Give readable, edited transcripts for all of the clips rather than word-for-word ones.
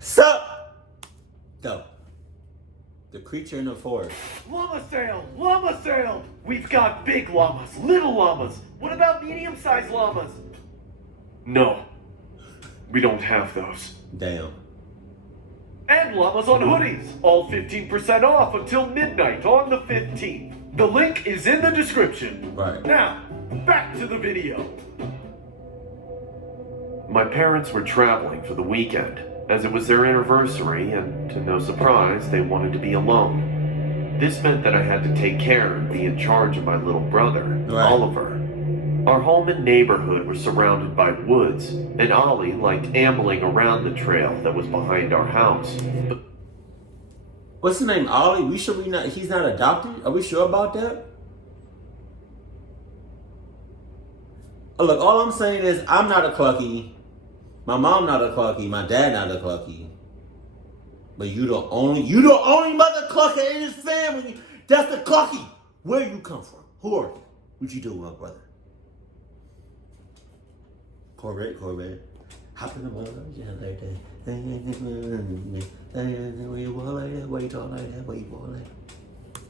Sup? Go. The creature in the forest. Llama sale! Llama sale! We've got big llamas, little llamas. What about medium-sized llamas? No, we don't have those. Damn. And llamas on hoodies, all 15% off until midnight on the 15th. The link is in the description. Right. Now, back to the video. My parents were traveling for the weekend, as it was their anniversary, and to no surprise, they wanted to be alone. This meant that I had to take care and be in charge of my little brother, Right. Oliver. Our home and neighborhood were surrounded by woods, and Ollie liked ambling around the trail that was behind our house. But What's his name? Ollie? He's not adopted? Are we sure about that? Oh, look, all I'm saying is I'm not a clucky. My mom not a clucky. My dad not a clucky. But you the only mother clucker in his family that's the clucky. Where you come from? Who are you? What you do, my brother? Corvette. Hop in the motor, yeah, like that. Where you walk like that, where you talk like that, where you walk like that.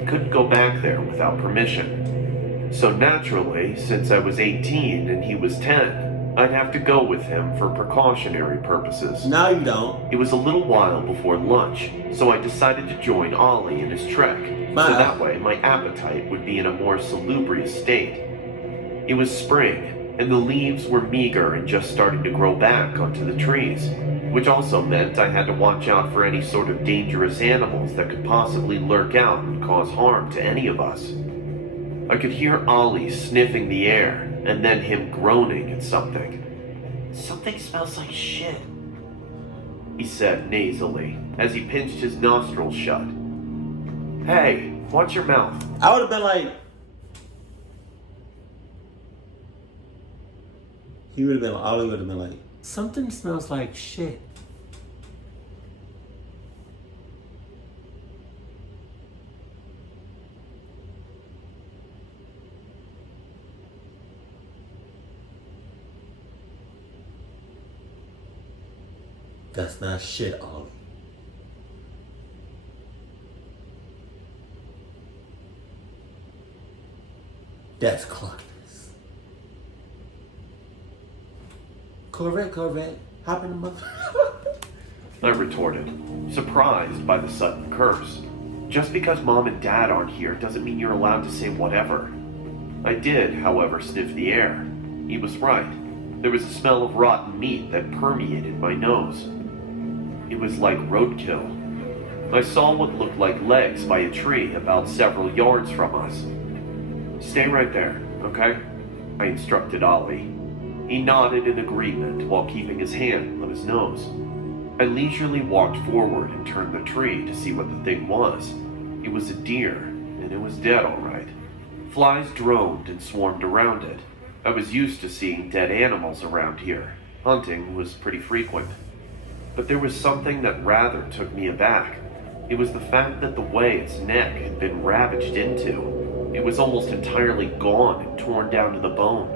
I couldn't go back there without permission. So naturally, since I was 18 and he was 10, I'd have to go with him for precautionary purposes. No, you don't. It was a little while before lunch, so I decided to join Ollie in his trek, so that way my appetite would be in a more salubrious state. It was spring, and the leaves were meager and just starting to grow back onto the trees, which also meant I had to watch out for any sort of dangerous animals that could possibly lurk out and cause harm to any of us. I could hear Ollie sniffing the air, and then him groaning at something. Something smells like shit, he said nasally, as he pinched his nostrils shut. Hey, watch your mouth. I would have been like, Ollie would have been like, something smells like shit. That's not shit, Ollie. That's cluckness. Corvette. Hop in the mother. I retorted, surprised by the sudden curse. Just because Mom and Dad aren't here doesn't mean you're allowed to say whatever. I did, however, sniff the air. He was right. There was a smell of rotten meat that permeated my nose. It was like roadkill. I saw what looked like legs by a tree about several yards from us. Stay right there, okay? I instructed Ollie. He nodded in agreement while keeping his hand on his nose. I leisurely walked forward and turned the tree to see what the thing was. It was a deer, and it was dead all right. Flies droned and swarmed around it. I was used to seeing dead animals around here. Hunting was pretty frequent. But there was something that rather took me aback. It was the fact that the way its neck had been ravaged into. It was almost entirely gone and torn down to the bone.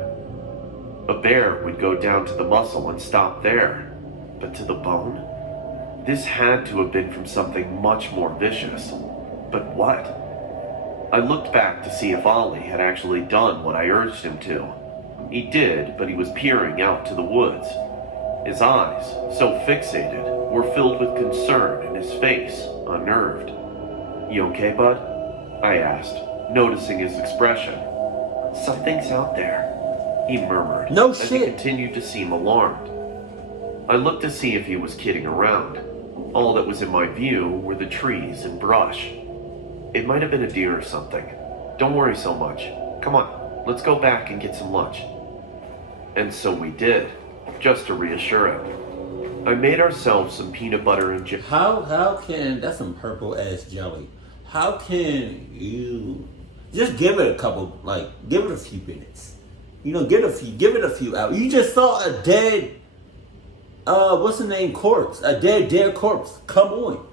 A bear would go down to the muscle and stop there, but to the bone? This had to have been from something much more vicious. But what? I looked back to see if Ollie had actually done what I urged him to. He did, but he was peering out to the woods. His eyes, so fixated, were filled with concern and his face unnerved. You okay, bud? I asked, noticing his expression. Something's out there, he murmured, No as shit. he continued to seem alarmed. I looked to see if he was kidding around. All that was in my view were the trees and brush. It might have been a deer or something. Don't worry so much. Come on, let's go back and get some lunch. And so we did, just to reassure him. I made ourselves some peanut butter and jelly. How can, that's some purple ass jelly. How can you just give it a couple, give it a few minutes. Give it a few hours. You just saw a dead, what's the name, corpse. A dead corpse. Come on.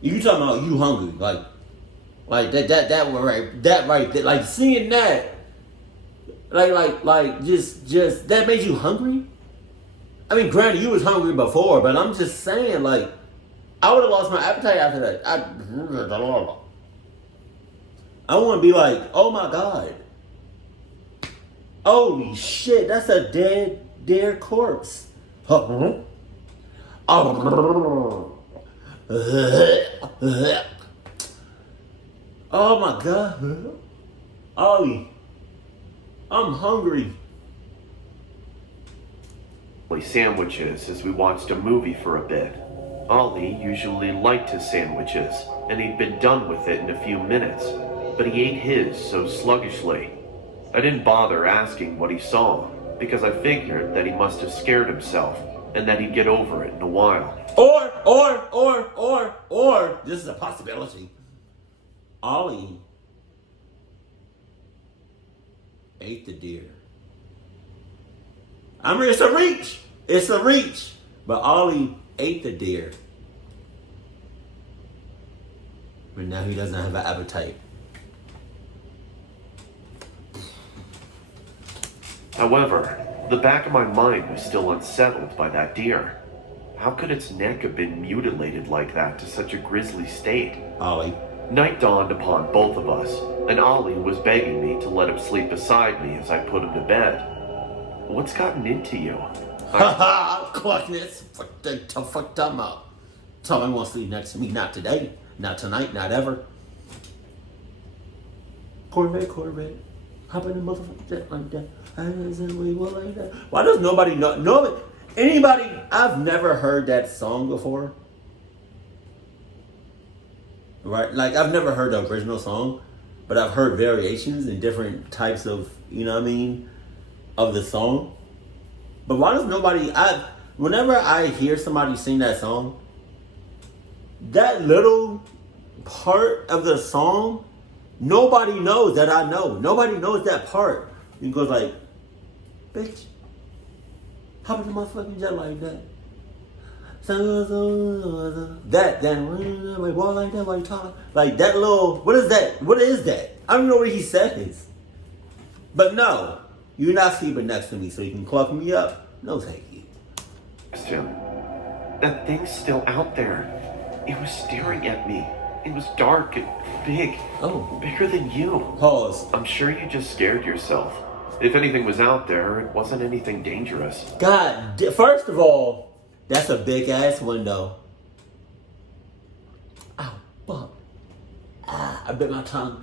You talking about you hungry. That right there. Like, seeing that, just, that made you hungry? I mean, granted, you was hungry before, but I'm just saying, like, I would have lost my appetite after that. I want to be like, oh my God. Holy shit, that's a dead corpse. Oh my God. Ollie, I'm hungry. Sandwiches as we watched a movie for a bit. Ollie usually liked his sandwiches, and he'd been done with it in a few minutes, but he ate his so sluggishly. I didn't bother asking what he saw, because I figured that he must have scared himself, and that he'd get over it in a while. Or, this is a possibility. Ollie ate the deer. I mean, it's a reach. It's a reach. But Ollie ate the deer. But now he doesn't have an appetite. However, the back of my mind was still unsettled by that deer. How could its neck have been mutilated like that to such a grisly state? Ollie. Night dawned upon both of us, and Ollie was begging me to let him sleep beside me as I put him to bed. What's gotten into you? Haha, cluckness. Fuck them up. Tell him won't sleep next to me. Not today. Not tonight. Not ever. Corvette. Hop in the motherfucking jet like that. Like that. Why does nobody know? Anybody? I've never heard that song before. Right? Like, I've never heard the original song, but I've heard variations and different types of, you know what I mean, of the song. But why does nobody, whenever I hear somebody sing that song, that little part of the song, nobody knows that I know. Nobody knows that part. It goes like, bitch, hop in the motherfucking jet like that. Then like walk like that while you talk. Like that little, what is that? What is that? I don't know what he says. But no, you're not sleeping next to me so you can cluck me up. No thank you. Jim, that thing's still out there. It was staring at me. It was dark and big. Oh. Bigger than you. Pause. I'm sure you just scared yourself. If anything was out there, it wasn't anything dangerous. God, first of all, that's a big ass window. Ow, fuck. I bit my tongue.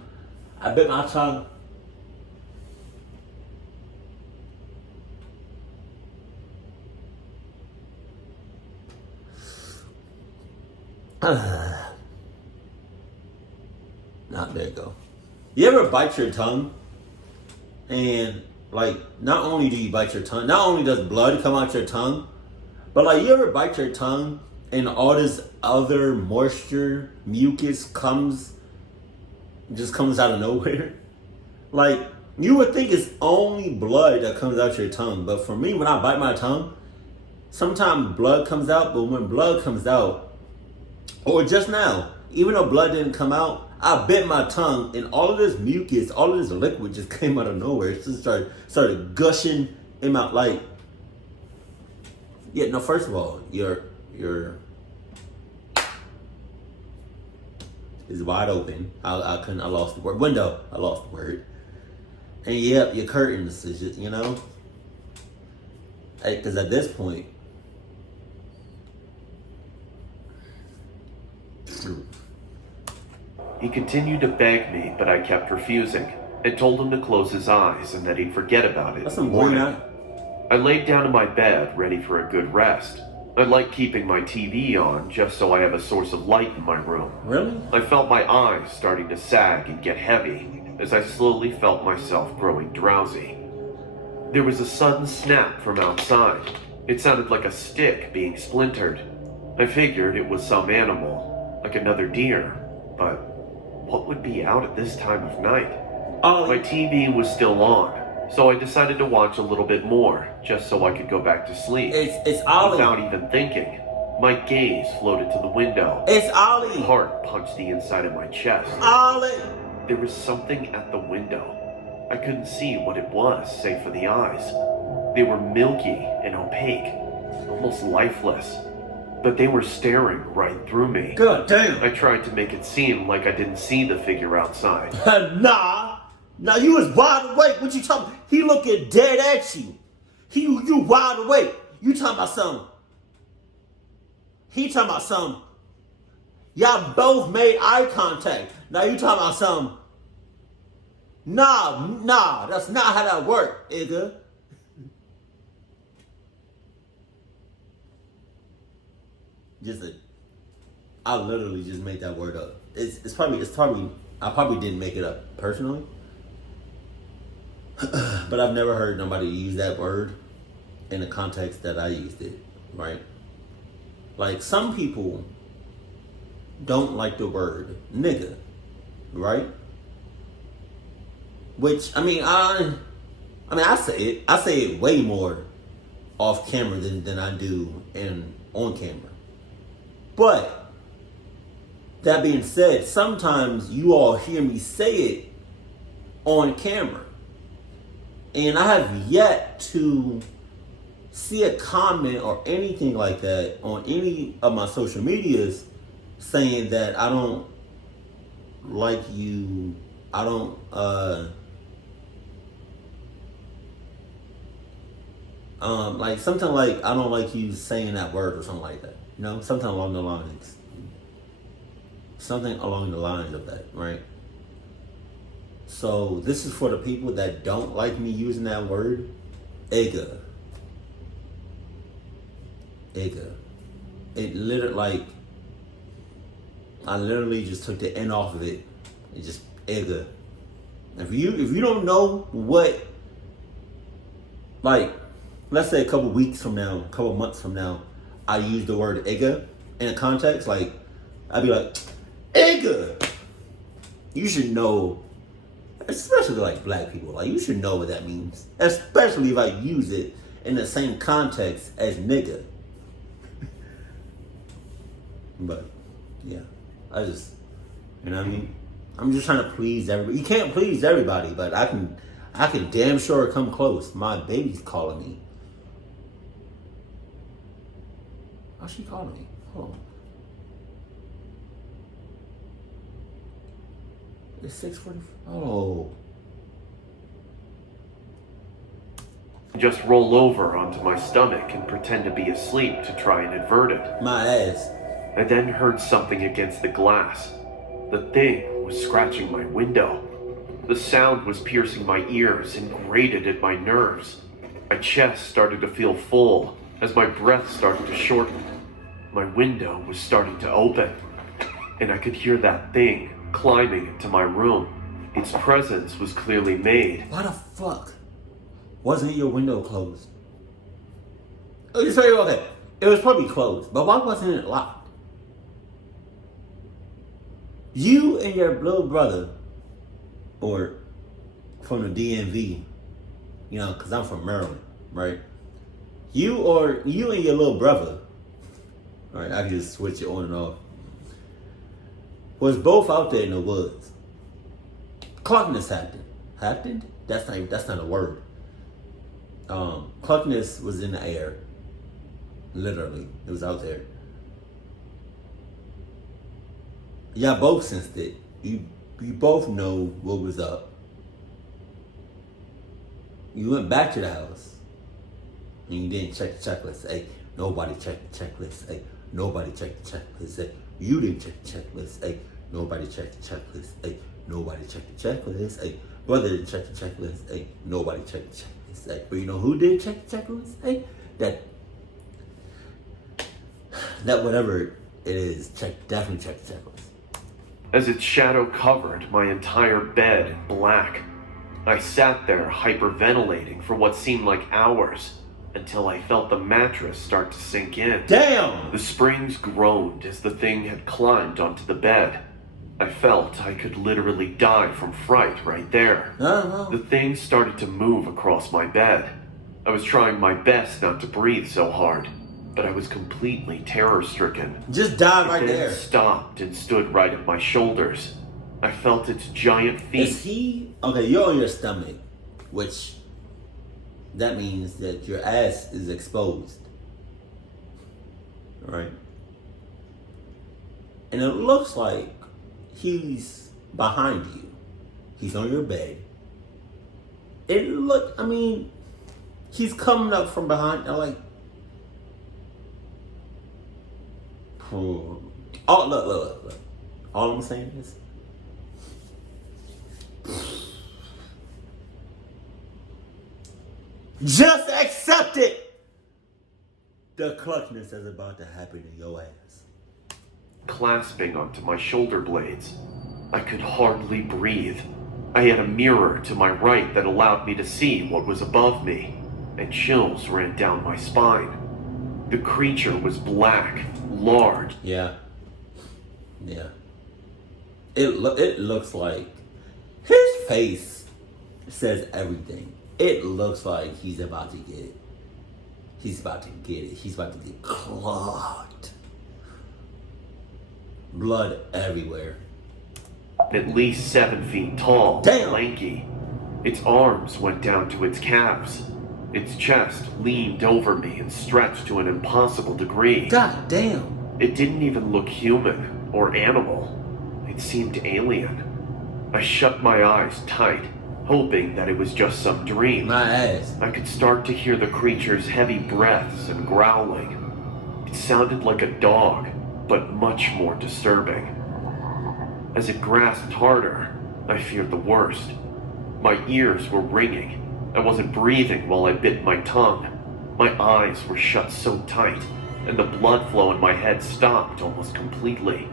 There you go. You ever bite your tongue? And, like, not only do you bite your tongue, not only does blood come out your tongue, but, like, you ever bite your tongue and all this other moisture, mucus just comes out of nowhere? Like, you would think it's only blood that comes out your tongue. But for me, when I bite my tongue, sometimes blood comes out. But when blood comes out, or just now, even though blood didn't come out, I bit my tongue and all of this mucus, all of this liquid just came out of nowhere. It just started gushing in my, like, yeah, no, first of all, your is wide open. I lost the word. Window, I lost the word. And yep, your curtains is just, you know, because at this point, He continued to beg me, but I kept refusing, and told him to close his eyes and that he'd forget about it. That's some morning. I laid down in my bed, ready for a good rest. I like keeping my TV on, just so I have a source of light in my room. Really? I felt my eyes starting to sag and get heavy, as I slowly felt myself growing drowsy. There was a sudden snap from outside. It sounded like a stick being splintered. I figured it was some animal, like another deer, but what would be out at this time of night? My TV was still on, so I decided to watch a little bit more, just so I could go back to sleep. It's Ollie. Without even thinking, my gaze floated to the window. It's Ollie. My heart punched the inside of my chest. Ollie. There was something at the window. I couldn't see what it was, save for the eyes. They were milky and opaque. almost lifeless. But they were staring right through me. God damn. I tried to make it seem like I didn't see the figure outside. Nah, you was wide awake. What you talking? He looking dead at you. You wide awake. You talking about something? He talking about something. Y'all both made eye contact. Now you talking about something? Nah, that's not how that work, nigga. I literally just made that word up. It's probably I probably didn't make it up personally. But I've never heard nobody use that word in the context that I used it, right? Like some people don't like the word nigga, right? Which I say it way more off camera than I do on camera. But that being said, sometimes you all hear me say it on camera. And I have yet to see a comment or anything like that on any of my social medias saying that I don't like you, I don't, like something like I don't like you saying that word or something like that. You know, something along the lines. Something along the lines of that, right? So this is for the people that don't like me using that word. Ega. It literally I literally just took the end off of it. It just ega. If you don't know what, like, let's say a couple weeks from now, a couple months from now, I use the word ega in a context, like, I'd be like, ega! You should know, especially like black people, like, you should know what that means. Especially if I use it in the same context as nigga. But, yeah, I just, you know what I mean? I'm just trying to please everybody. You can't please everybody, but I can damn sure come close. My baby's calling me. How's she calling me? Hold on. It's 6:40. Oh. Just roll over onto my stomach and pretend to be asleep to try and avert it. My ass. I then heard something against the glass. The thing was scratching my window. The sound was piercing my ears and grated at my nerves. My chest started to feel full as my breath started to shorten. My window was starting to open, and I could hear that thing climbing into my room. Its presence was clearly made. Why the fuck wasn't your window closed? Okay, it was probably closed, but why wasn't it locked? You and your little brother, or from the DMV, you know, because I'm from Maryland, right? You and your little brother, all right, I can just switch it on and off, was both out there in the woods. Cluckness happened. That's not a word. Cluckness was in the air. Literally, it was out there. Y'all both sensed it. You both know what was up. You went back to the house and you didn't check the checklist. Hey, nobody checked the checklist. Hey, nobody checked the checklist. Hey, you didn't check the checklist. Hey, nobody checked the checklist. Hey, nobody checked the checklist. Hey, brother didn't check the checklist. Hey, nobody checked the checklist. Hey, but you know who did check the checklist? Hey, that whatever it is, definitely check the checklist. As its shadow covered my entire bed in black, I sat there hyperventilating for what seemed like hours until I felt the mattress start to sink in. Damn! The springs groaned as the thing had climbed onto the bed. I felt I could literally die from fright right there. The thing started to move across my bed. I was trying my best not to breathe so hard, but I was completely terror-stricken. Just die right there. It stopped and stood right at my shoulders. I felt its giant feet. Okay, you're on your stomach, which that means that your ass is exposed. right? And it looks like he's behind you. He's on your bed. He's coming up from behind. Like, oh, look. All I'm saying is, just accept it. The clutchness is about to happen in your ass. Clasping onto my shoulder blades. I could hardly breathe. I had a mirror to my right that allowed me to see what was above me, and chills ran down my spine. The creature was black, large. Yeah. It looks like his face says everything. It looks like he's about to get it. He's about to get it. He's about to get clogged. Blood everywhere. At least 7 feet tall, Damn. lanky. Its arms went down to its calves. Its chest leaned over me and stretched to an impossible degree. God damn. It didn't even look human or animal. It seemed alien. I shut my eyes tight, hoping that it was just some dream. My ass. I could start to hear the creature's heavy breaths and growling. It sounded like a dog, but much more disturbing. As it grasped harder, I feared the worst. My ears were ringing. I wasn't breathing while I bit my tongue. My eyes were shut so tight, and the blood flow in my head stopped almost completely.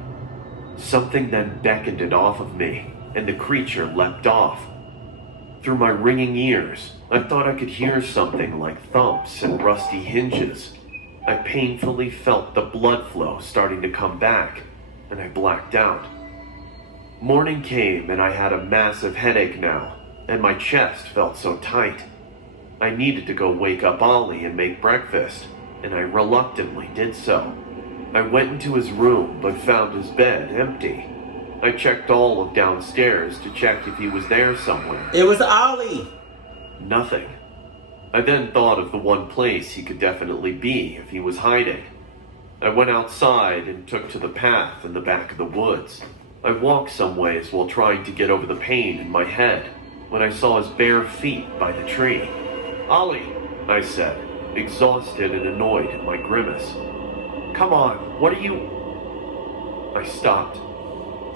Something then beckoned it off of me, and the creature leapt off. Through my ringing ears, I thought I could hear something like thumps and rusty hinges. I painfully felt the blood flow starting to come back, and I blacked out. Morning came, and I had a massive headache now, and my chest felt so tight. I needed to go wake up Ollie and make breakfast, and I reluctantly did so. I went into his room, but found his bed empty. I checked all of downstairs to check if he was there somewhere. It was Ollie. Nothing. I then thought of the one place he could definitely be if he was hiding. I went outside and took to the path in the back of the woods. I walked some ways while trying to get over the pain in my head when I saw his bare feet by the tree. "Ollie," I said, exhausted and annoyed at my grimace. "Come on, what are you—" I stopped.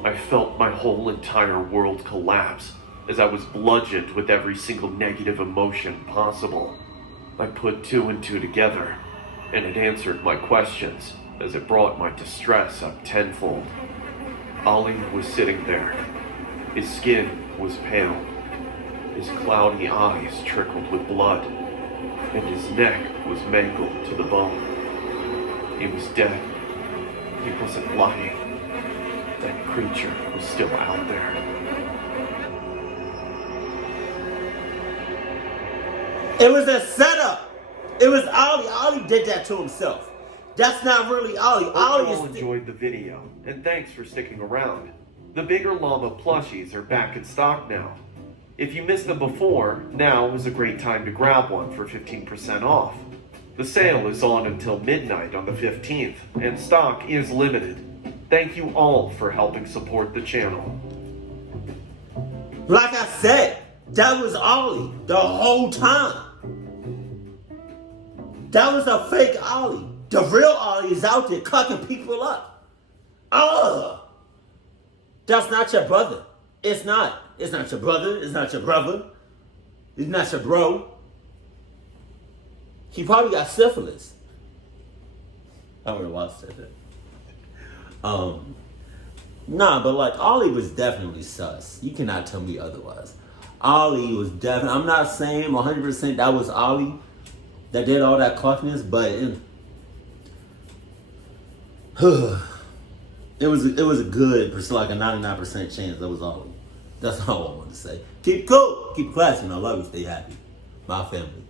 I felt my whole entire world collapse as I was bludgeoned with every single negative emotion possible. I put 2 and 2 together, and it answered my questions as it brought my distress up tenfold. Ollie was sitting there. His skin was pale. His cloudy eyes trickled with blood, and his neck was mangled to the bone. He was dead. He wasn't lying. That creature was still out there. It was a setup. It was Ollie. Ollie did that to himself. That's not really Ollie. Hope Ollie you all is. enjoyed the video, and thanks for sticking around. The bigger Llama plushies are back in stock now. If you missed them before, now is a great time to grab one for 15% off. The sale is on until midnight on the 15th, and stock is limited. Thank you all for helping support the channel. Like I said, that was Ollie the whole time. That was a fake Ollie. The real Ollie is out there cucking people up. Ugh. That's not your brother. It's not. It's not your brother. It's not your brother. It's not your bro. He probably got syphilis. I don't know why I said that. Nah, but like Ollie was definitely sus. You cannot tell me otherwise. Ollie was definitely. I'm not saying 100% that was Ollie that did all that cluckiness, but it was a good, like a 99% chance that was Ollie. That's all I want to say. Keep cool, keep classy, and I love you. Stay happy, my family.